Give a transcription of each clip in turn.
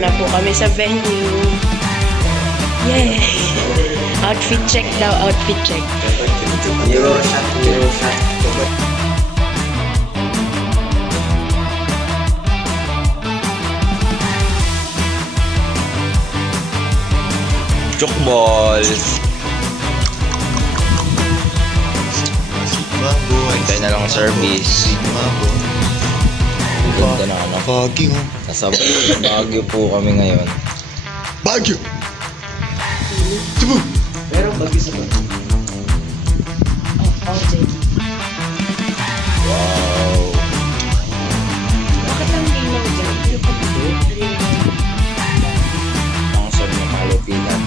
Na po kami sa venue. Yay! Outfit check daw, outfit check. Hero shot, hero shot. Jokball. Hintay na lang service. Ganda na ano. Baguio. Nasa Baguio po kami ngayon. Baguio! Cebu! Meron Baguio sa Baguio. Okay. Wow. Bakit ang linaw dyan? Ang sarap ng malupitan.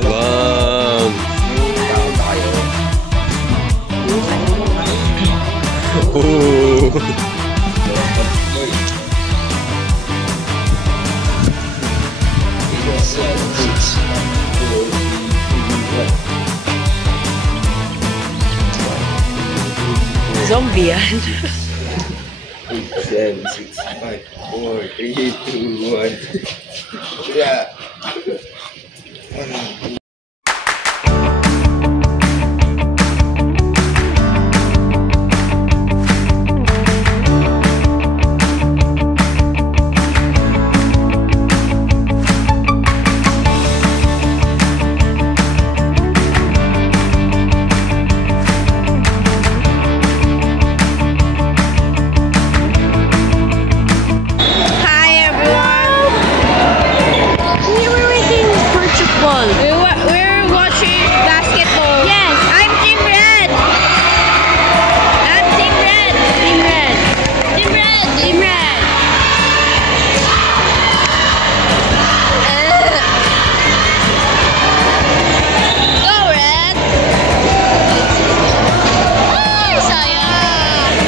Wow! Takot na kayo. Oh! Zombie yan. 7, 6, 5, 4, 3, 2, 1. Yeah. We're watching basketball. Yes, I'm Team Red. I'm Team Red. Team Red. Team Red. Team Red. Go Red. Ay, sayang.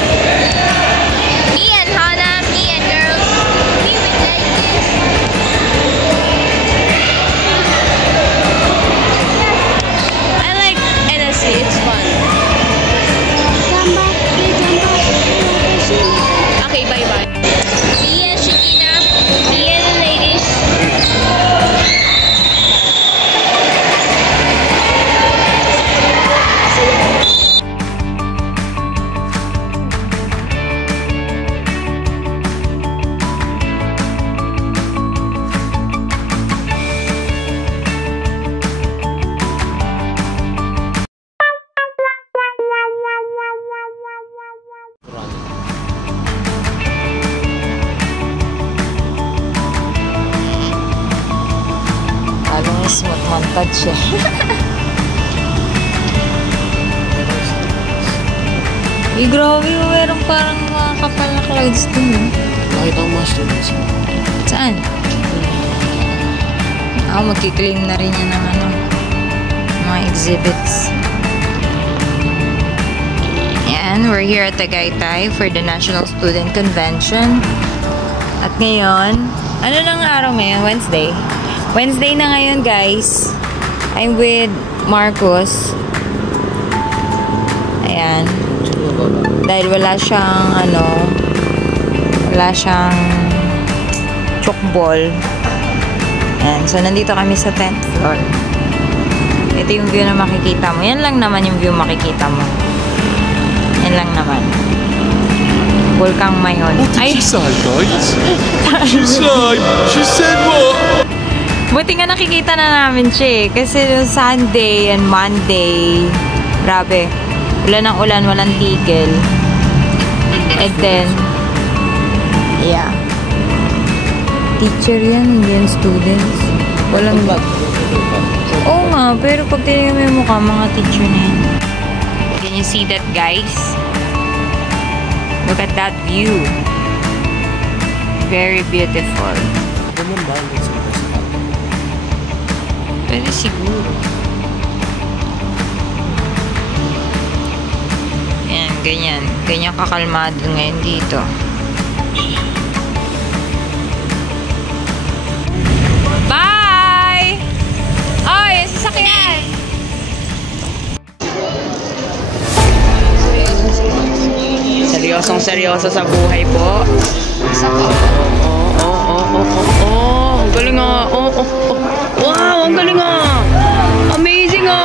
Me and Hannah, me and girls, me with ladies. It's fun. Okay, bye-bye. Me and Shakina, me and the ladies. Alam smooth montage siya. Grabe, meron parang mga kapal na clouds dun. Nakita ko mga students. Saan? Magkiklaim na rin yan ng mga exhibits. Ayan, we're here at Tagaytay for the National Student Convention. At ngayon, ano nang araw ngayon? Wednesday. Wednesday na ngayon, guys. I'm with Marcos. Ayan. Dahil wala siyang chokball. Ayan. So, nandito kami sa 10th floor. Ito yung view na makikita mo. Yan lang naman yung view makikita mo. Yan lang naman. Bulkang Mayon. What did she say, guys? She said what? Buti nga nakikita na namin siya eh. Kasi yung Sunday and Monday, grabe. Ulan ng ulan, walang tigil. And then, yeah. Teacher yan, hindi yan students. Walang bag. Oo nga, pero pag tinignan mo yung mukha, mga teacher na yan. Can you see that, guys? Look at that view. Very beautiful. Pwede siguro. Ayan, ganyan. Ganyan kakalmado ngayon dito. Bye! Oh, yung sasakyan! seryosong seryoso sa buhay po. Ang galing nga. Wow, ang galing nga. Amazing nga.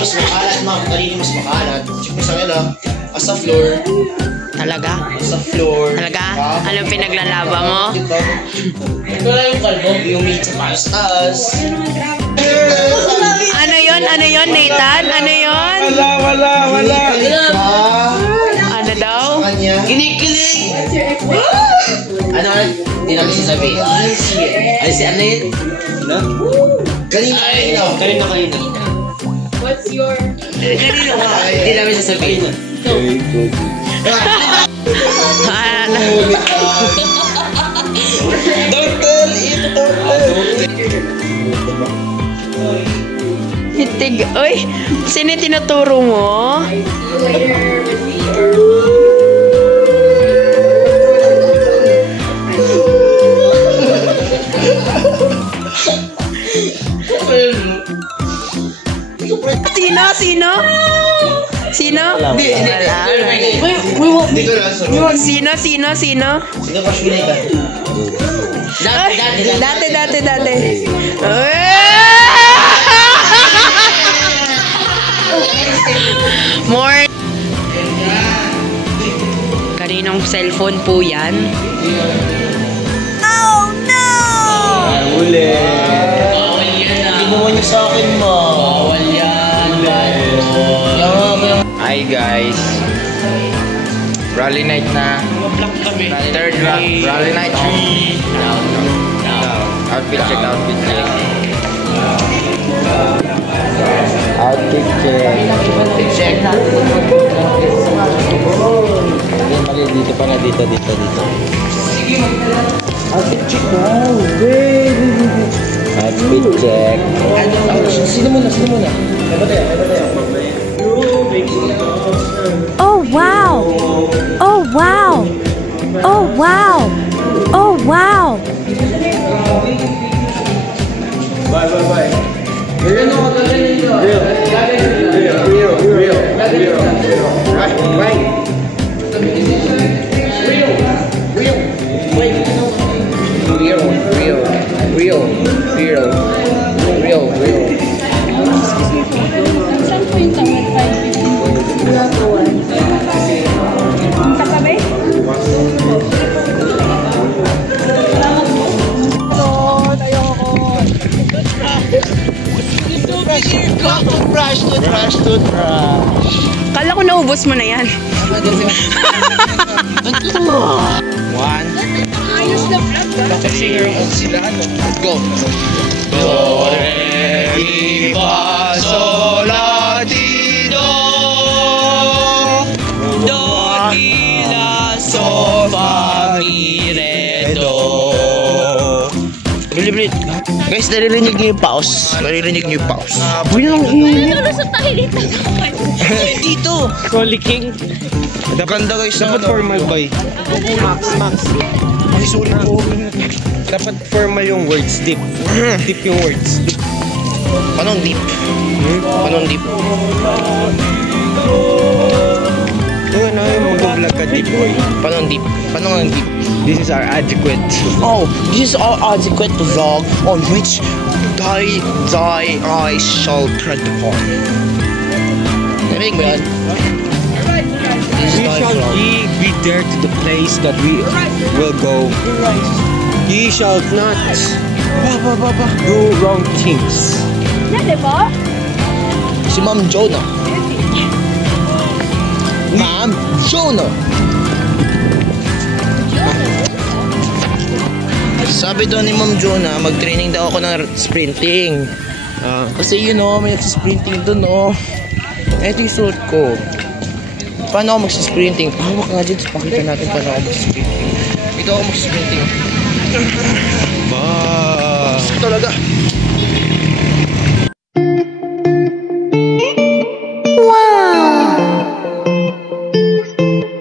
Mas makalat, ma'am. Kanina mas makalat. Check mo sa kanila. Sa floor. Talaga? Sa floor. Talaga? Anong pinaglalaba mo? Ito lang yung kalbo. Yung meat sa taas. Ano yon? Ano yon, Nathan? Ano yon? Wala. Ano daw? Kinikilig! Ano? Hindi namin sasabihin. Ay, si ano yun? Kanina. Kanino ka? Hindi namin sasabihin. Don't tell it, don't tell. Hitig. Uy, sino yung tinuturo mo? Sino? Wala. Sino? Sino pa siya ka? Dati. More. Kaninong cellphone po yan? Uli. Ginawa niyo sa akin, ma. Bawal yan. Hi guys. Rally night na. Third rally night. Outfit check. Outfit check. Mali dito pa na dito. Outfit check. Outfit check. Sino muna? Ano tayo? Oh wow! Bye. Toothbrush. Kala ko naubos mo na yan. One. Ayos na vlog Go. Do, re, mi, fa, sol, la, ti, do. Do, ti, la, so, fa, mi, re, do. Bilit. Guys, naririnig niyo yung pause. Dito. Ganda guys. Dapat formal ba? Max. Ay, sorry po. Dapat formal yung words, deep. Deep yung words. Panong deep? Ano yung mag-vlog ka, deep boy? Paano ang deep? Paano ang deep? This is our adequate. Oh, this is our adequate vlog on which I shall tread upon. Narinig mo yan? This is We my shall vlog. be there to the place that we will go. Ye shall not do wrong things. Si Ma'am Jonah. Ma'am Jonah. Sabi daw ni Ma'am Jonah, mag-training daw ako ng sprinting. Kasi may nagsisprinting doon, Ito yung suot ko. Paano ako magsisprinting? Hawak nga dyan, pakita natin paano ako magsisprinting. Ikaw ako magsisprinting. Gusto talaga.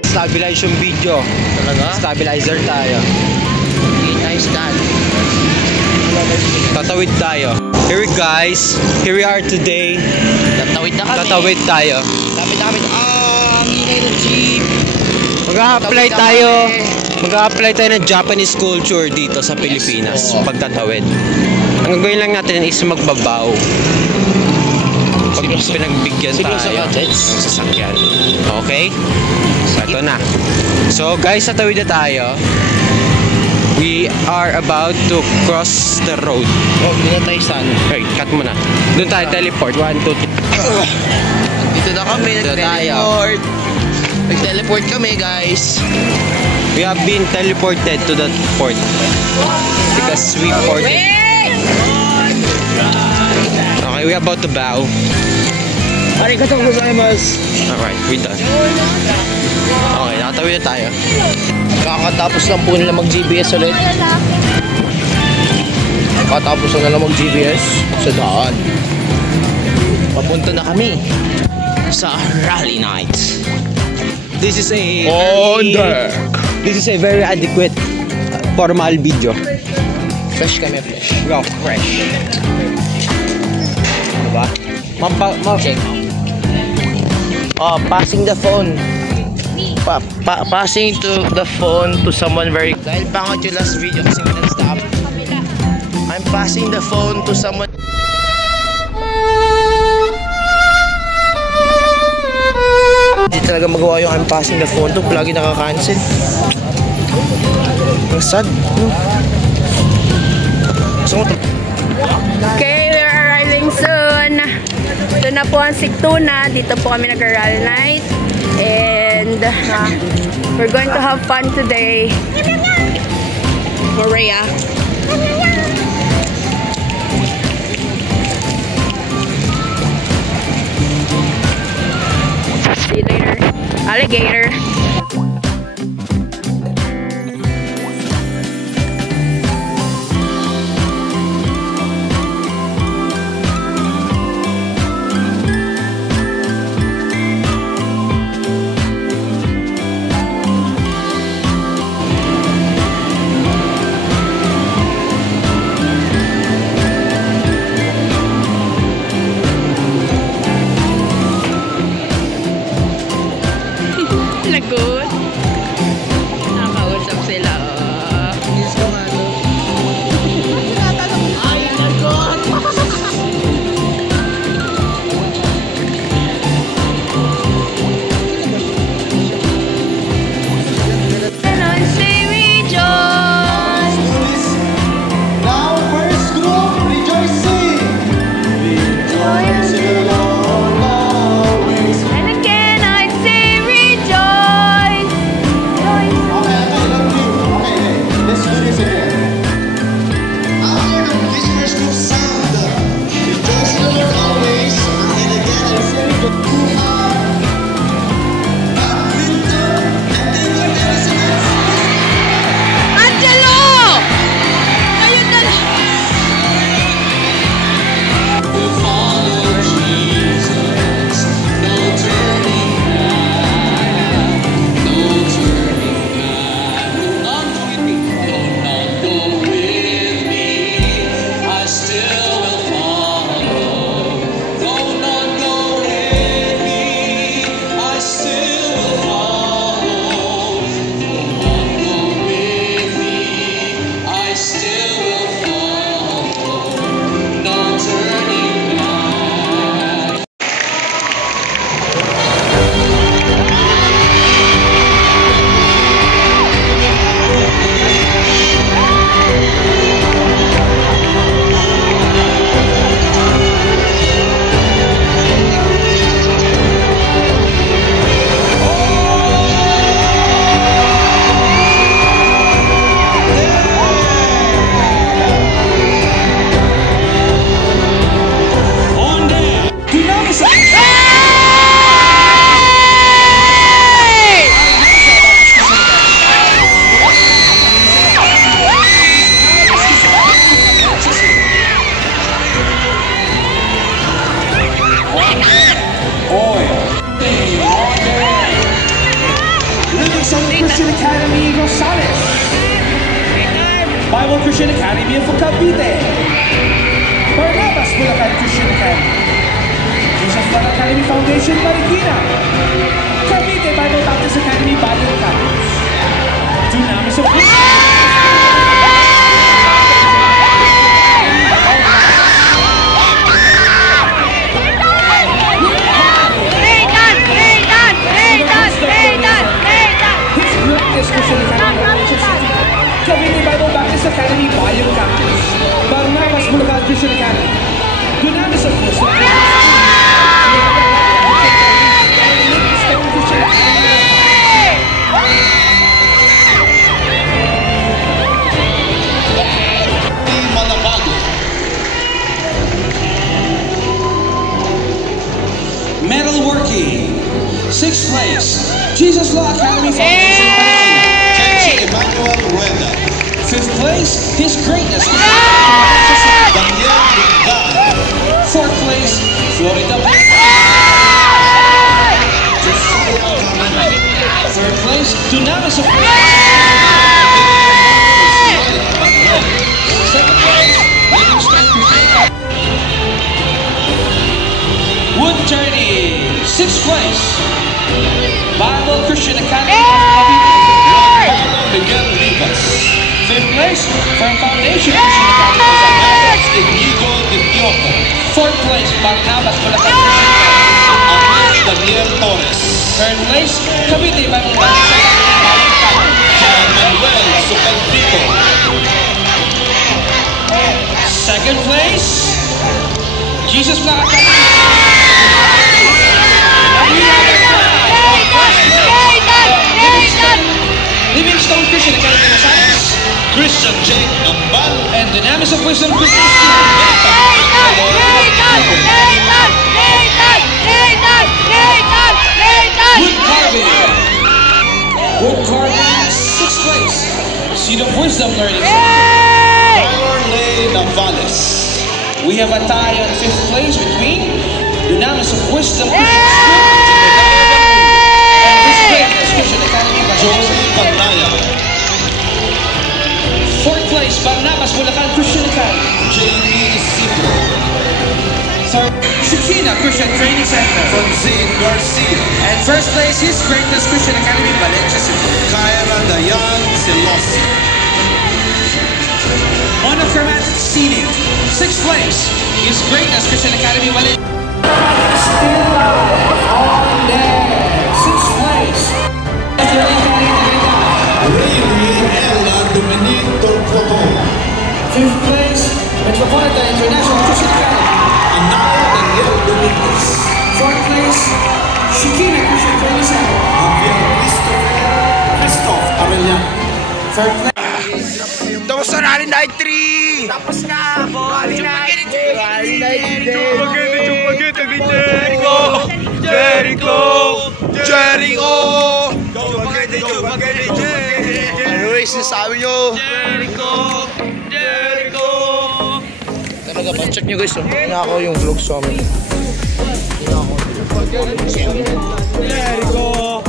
Stabilize yung video. Talaga? Stabilizer tayo. Okay, nice stand. Tatawid tayo. Here we are today. Tatawid na kami. Tatawid tayo. Dami-dami. Ang ingay ng jeep. Mag-a-apply Tatawid na tayo. kami. Mag-a-apply tayo ng Japanese culture dito sa Pilipinas. Oo. Pagtatawid. Ang gagawin lang natin is magbabaw. Pag pinagbigyan tayo sa sasakyan. Okay? So, ito na. So, guys, tatawid na tayo. We are about to cross the road. Oh, hindi na tayo saan. Okay, cut mo na. Doon tayo teleport. 1, 2, 3. Dito na kami. Dito Nag-teleport. Nag-teleport kami, guys. We have been teleported to the port. Because we ported. Okay, we are about to bow. Arigatou gozaimasu. Alright, we done. Okay, nakatawid na tayo. Kakatapos lang po nila mag-GBS ulit. Kakatapos lang nila mag-GBS sa daan. Papunta na kami sa rally night. This is a On deck. This is a very adequate formal video. Fresh kami, fresh. Wow, fresh. Diba? Check. Passing the phone. Passing to the phone to someone very... Dahil pangat yung last video kasi we didn't stop. I'm passing the phone to someone... Hindi talaga magawa yung I'm passing the phone to. Lagi nakaka-cancel. Ang sad. Gusto mo ito? Okay, we're arriving soon. Ito na po ang Sigtuna. Dito po kami nag-rally night. And we're going to have fun today. Maria. See you later. Alligator. Lago. Bible Christian Academy of Cavite. Barnabas Bulacan Christian Academy. Joseph Bulacan Academy Foundation, Marikina. Cavite Bible Baptist Academy, Bayan Campus. Dunamis of Cavite Bible Baptist Academy, Bayan Campus. Barnabas Bulacan Christian Academy. Dunamis of Metalworking. 6th place, Jesus Law Academy Foundation. Emmanuel Rueda. 5th place, His Greatness. 4th place, Florida. 3rd place, Dunamis of 7th place, Wood Journey. 6th place, Bible Christian Academy. Miguel Rivas. 5th place, Firm Foundation Christian Academy. Inigo de Tioco. 4th place, Barnabas Bulacan Christian Academy. Daniel Torres. 3rd place, Cavite Bible Baptist Academy. Manuel Sucaldico. 2nd place, Jesus Law Academy. Livingstone Christian Academy of Science, Christian J. Ambal, and Dunamis of Wisdom Christian Wood Carving, 6th place, Seed of Wisdom Learning Lay Navales. We have a tie on 5th place between Dunamis of Wisdom Christian Academy of Joey Pagdaya. 4th place, Barnabas Bulacan Christian Academy. J.B. Isidro. 3rd, Shekina Christian Training Center. Fonzine Garcia. And 1st place, His Greatness Christian Academy, Valencia City. Kyra Dayan Celosi. Monochromatic Seating. 6th place, His Greatness Christian Academy, Valencia. Still on there. 6th place. Fifth place, Metropolitan International Christian Academy. 4th place, Shekina Christian Training Center. Christoph Arellano. 3rd place. Tapos na Rally Night 3! Tapos na! Rally Night 3! Jericho! Anyways, sasabi nyo. Jericho! Talaga ba? Check nyo guys. Hindi ako yung vlog sa amin. Jericho!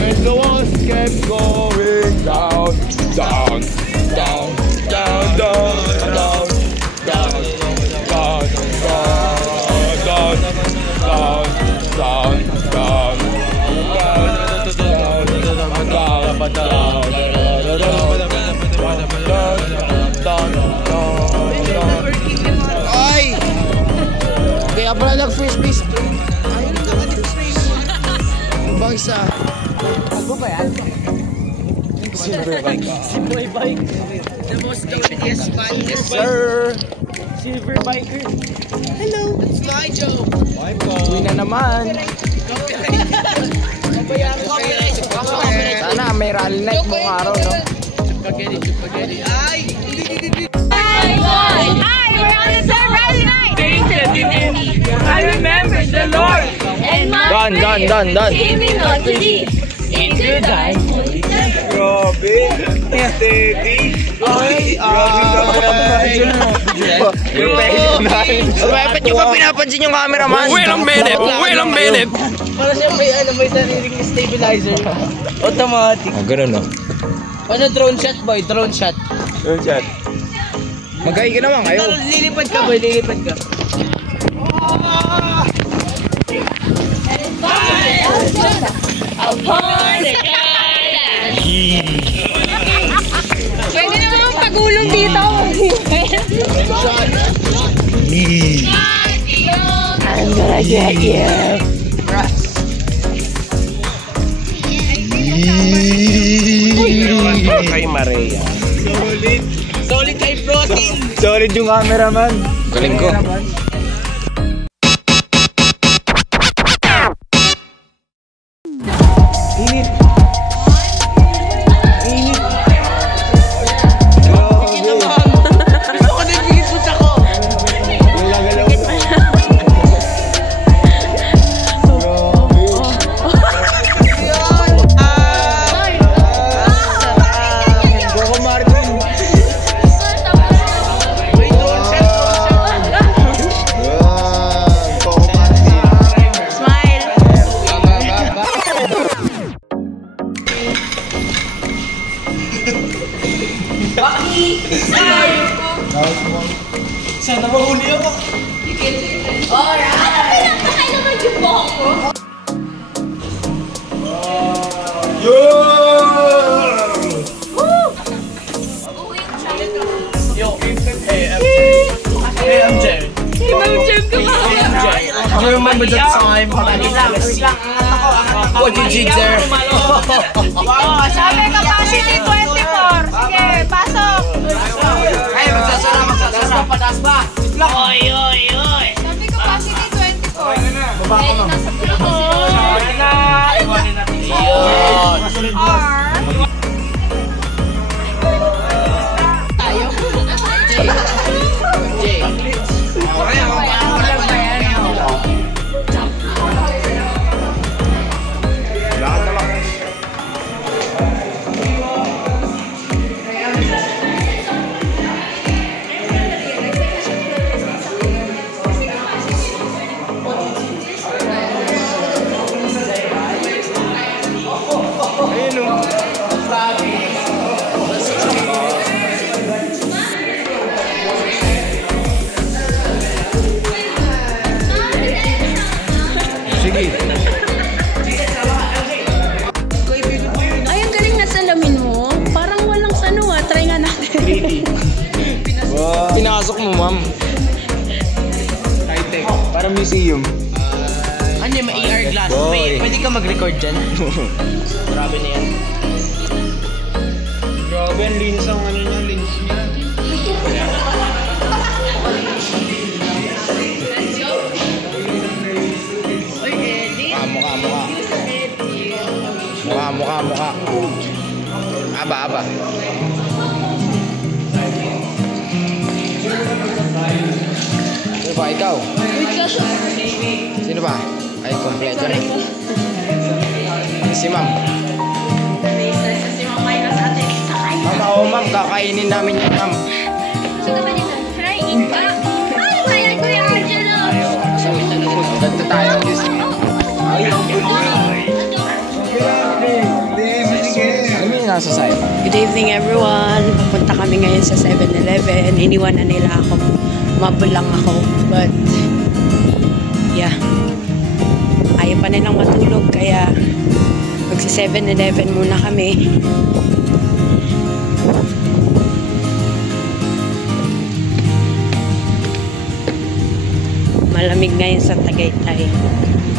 And the walls kept going down, down, down, down, down, down, down, down, down, down, down, down, ay! Kaya pala nag-frisbee street. Ay, nag-frisbee. Ang bangsa. Ano ba yan? Silver bike. Silver bike. The most WDS fan. Yes, sir. Silver biker. Hello. That's my joke. Uwi na naman. Sana may rally night mong araw, no? Spaghetti. Ay! Hi, we're on the third rally night. I remember the Lord and my Done. giving on to thee. Into thy holy temple. Grabe. Steady. Ay, Ba't nyo ba pinapansin yung cameraman? Wait a minute! Para siyempre, may sariling stabilizer. Automatic. Ganun no? Ano, drone shot boy? Drone shot. Magay ka naman kayo. Lilipad ka boy, lilipad ka. Pwede naman pagulong dito. I'm gonna get you. Kay Maria. Solid kay protein. Solid yung cameraman. Galing ko. Gusto ko din bigit pusa ko. Sana mahuli ako. Alright! Pinapakay naman yung buhok ko. Hey, I'm Jerry. I remember that time. What did you do? Sabi capacity 24. Sige, pasok. Ay, magsasara. Pataas ba? Oy. Sabi capacity 24. Baba ko, ma'am. Nasa Iwanin natin. Ay, ang galing na salamin mo. Parang walang ano ah. Try nga natin. Pinasok mo, ma'am. High-tech. Parang museum. Ano yung AR glass? Pwede ka mag-record dyan? Grabe na yan. Grabe, ang linis ang ano niya, lens niya. Mukha. Aba. Sino ba? Ikaw? Sino ba? Ay, kompleto na. Si ma'am. Si Mamay na sa atin. Ma'am, kakainin namin yung ma'am. Sino ba dito? Frying ka? Ay, bayan ko yung Angelo. Ganda tayo. Ano yung nasa side? Good evening everyone. Pupunta kami ngayon sa 7-Eleven. Iniwan na nila ako. Mabulang ako. But, yeah. Ayaw pa nilang matulog. Kaya, magsa 7-Eleven muna kami. Malamig ngayon sa Tagaytay.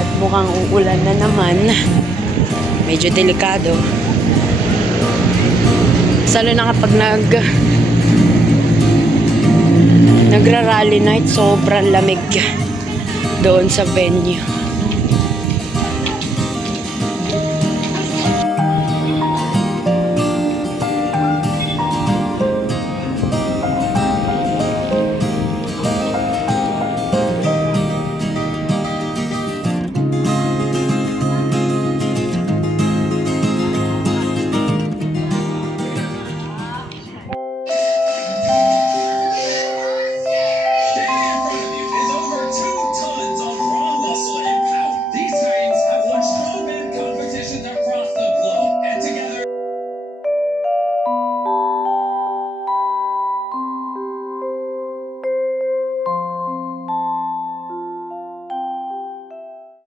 At mukhang uulan na naman. Medyo delikado. Salo na kapag nagra-rally night, sobrang lamig doon sa venue.